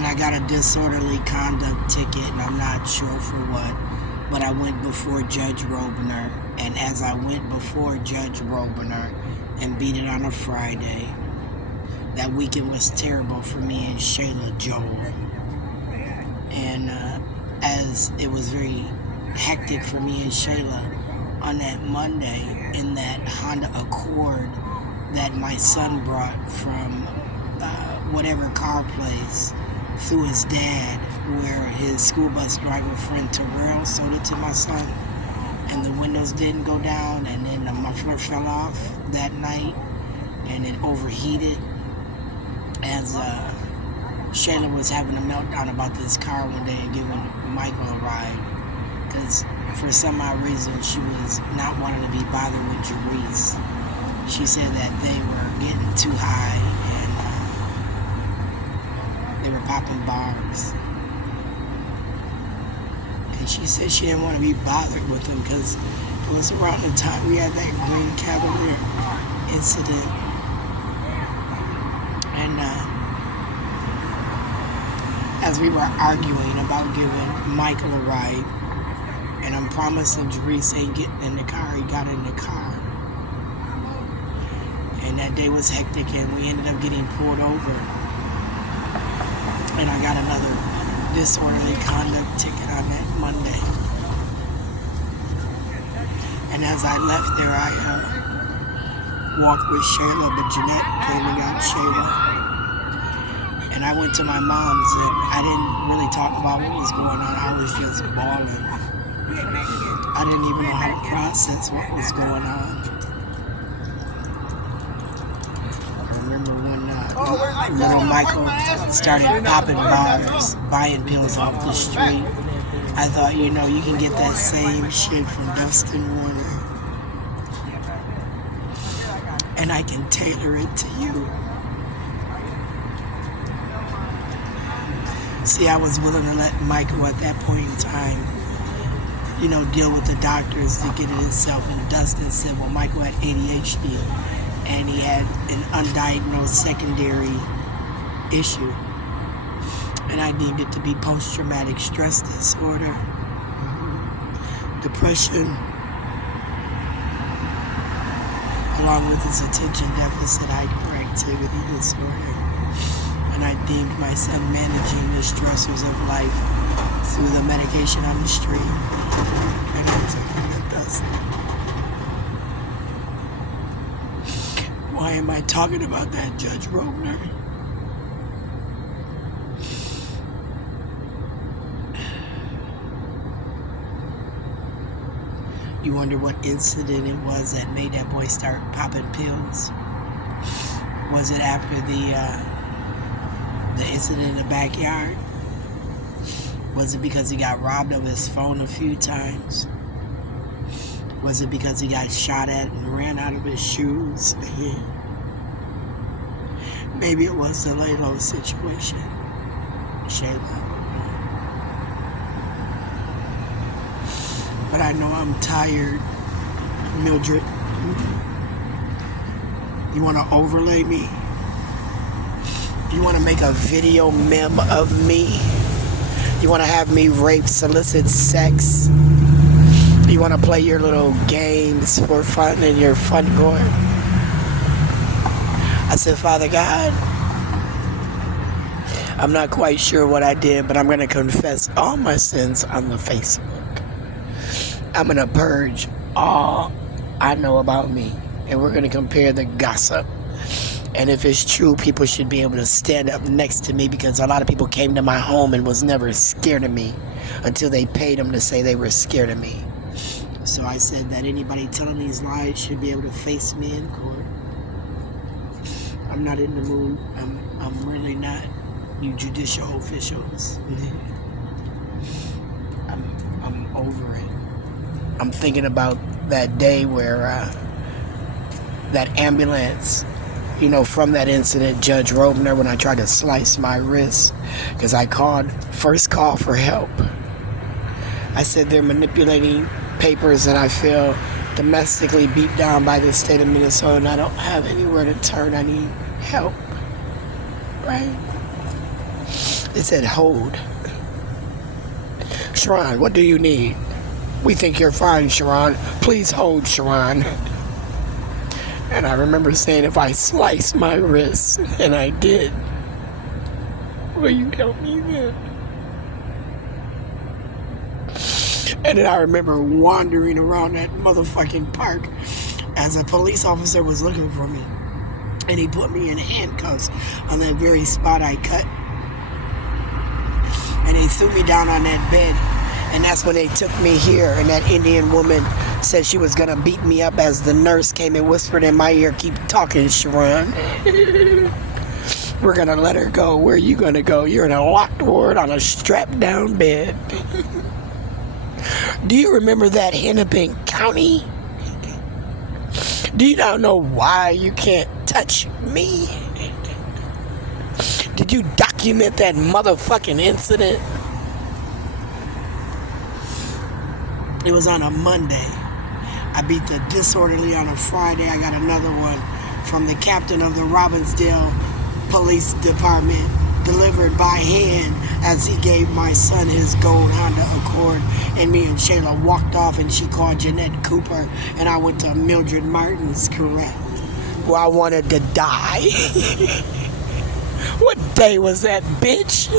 and I got a disorderly conduct ticket, and I'm not sure for what, but I went before Judge Robiner, and as I went before Judge Robiner and beat it on a Friday, that weekend was terrible for me and Shayla Joel. And as it was very hectic for me and Shayla on that Monday in that Honda Accord that my son brought from whatever car place through his dad, where his school bus driver friend Terrell sold it to my son, and the windows didn't go down, and then the muffler fell off that night, and it overheated as Shayla was having a meltdown about this car one day and giving Michael a ride, because for some odd reason she was not wanting to be bothered with Jerice. She said that they were getting too high and they were popping bars. And she said she didn't want to be bothered with them because it was around the time we had that green Cavalier incident. And as we were arguing about giving Michael a ride, and I'm promising Jerice ain't getting in the car, he got in the car. And that day was hectic, and we ended up getting pulled over. And I got another disorderly conduct ticket on that Monday. And as I left there, I walked with Shayla, but Jeanette came and got Shayla. And I went to my mom's, and I didn't really talk about what was going on. I was just bawling. I didn't even know how to process what was going on. Little Michael started popping bars, buying pills off the street. I thought, you can get that same shit from Dustin Warner, and I can tailor it to you. See, I was willing to let Michael at that point in time, deal with the doctors to get it himself. And Dustin said, well, Michael had ADHD, and he had an undiagnosed secondary issue, and I deemed it to be post-traumatic stress disorder, depression, along with his attention deficit hyperactivity disorder. And I deemed myself managing the stressors of life through the medication on the street, and I took him to Dustin. Why am I talking about that, Judge Robner? You wonder what incident it was that made that boy start popping pills? Was it after the incident in the backyard? Was it because he got robbed of his phone a few times? Was it because he got shot at and ran out of his shoes? Maybe it was the Lalo situation. Shayla. But I know I'm tired, Mildred. You want to overlay me? You want to make a video meme of me? You want to have me rape, solicit sex? You want to play your little games for fun in your front court? I said, Father God, I'm not quite sure what I did, but I'm going to confess all my sins on the Facebook. I'm going to purge all I know about me, and we're going to compare the gossip. And if it's true, people should be able to stand up next to me, because a lot of people came to my home and was never scared of me until they paid them to say they were scared of me. So I said that anybody telling these lies should be able to face me in court. I'm not in the mood. I'm really not. You judicial officials. I'm over it. I'm thinking about that day where that ambulance, from that incident, Judge Robner, when I tried to slice my wrist, because I first call for help. I said they're manipulating papers, and I feel domestically beat down by the state of Minnesota, and I don't have anywhere to turn. I need help, right? They said, hold. Sharon, what do you need? We think you're fine, Sharon. Please hold, Sharon. And I remember saying, if I slice my wrist, and I did, will you help me then? And then I remember wandering around that motherfucking park as a police officer was looking for me. And he put me in handcuffs on that very spot I cut. And they threw me down on that bed. And that's when they took me here. And that Indian woman said she was going to beat me up as the nurse came and whispered in my ear, keep talking, Sharon. We're going to let her go. Where are you going to go? You're in a locked ward on a strapped down bed. Do you remember that Hennepin County? Do you now know why you can't touch me? Did you document that motherfucking incident? It was on a Monday. I beat the disorderly on a Friday. I got another one from the captain of the Robbinsdale Police Department, delivered by hand as he gave my son his gold Honda Accord, and me and Shayla walked off and she called Jeanette Cooper and I went to Mildred Martin's, correct, where I wanted to die. What day was that, bitch?